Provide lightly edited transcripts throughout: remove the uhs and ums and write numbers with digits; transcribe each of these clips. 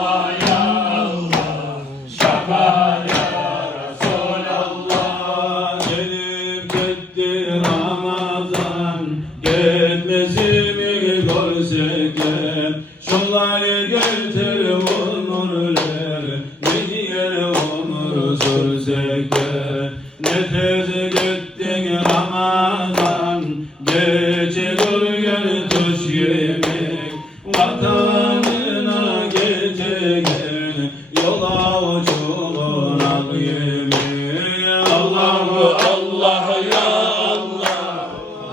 Allah ya Allah, şafa ya Resulallah. Gelip gitti Ramazan, gitmesini görsek de, şunları getir onurlar, ne diye onur sörsek de. Ne tez gittin Ramazan, gece dur gel tuş yemek, vatanına gece gel, yola uçulun al yemek. Allahu Allah ya Allah,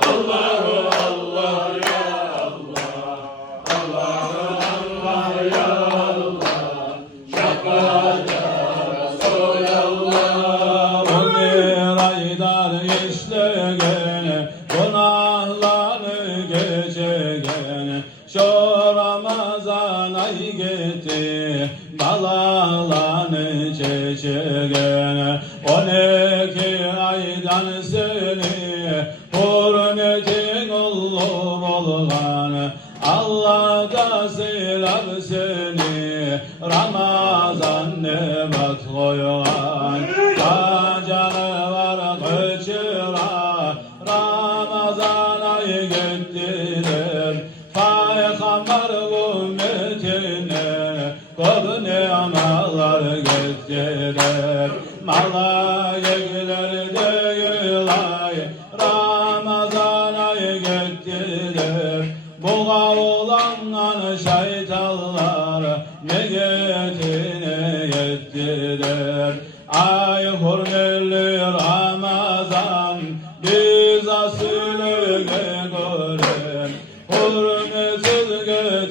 Allahu Allah ya Allah, Allahu Allah ya Allah, şafa ya Resulallah. On bir aylar işlegen, günahları geçegen, şu Ramazan ay gitti, balalarını çeçegen. 12 aydan seni hürmetin ulu bolgan, Allah da siler seni, Ramazan nebat koygan. Kacanı var kıçıra, Ramazan ay gittiler, Peygamber ümmetine kod ni'malar gettiler. Malaikler değil ay, Ramazan ay gettiler, buğa olanlar şeytanlar niyetine yettiler. Ay hürmetli Ramazan, biz asıllığı gören, hürmetsiz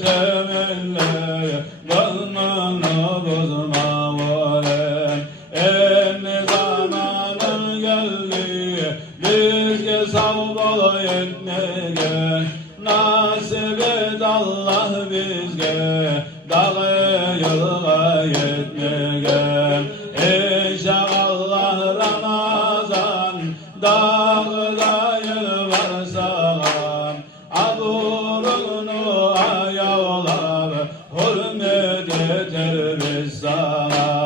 temelli, gönlünü bozma veren. En zamanın geldi, bizge savbol etmeye, nasip et Allah bizge, dağı yılga yetmeye. İnşallah Ramazan, dağda yıl varsa, aburunu ayağlar, hürmet eder biz sana.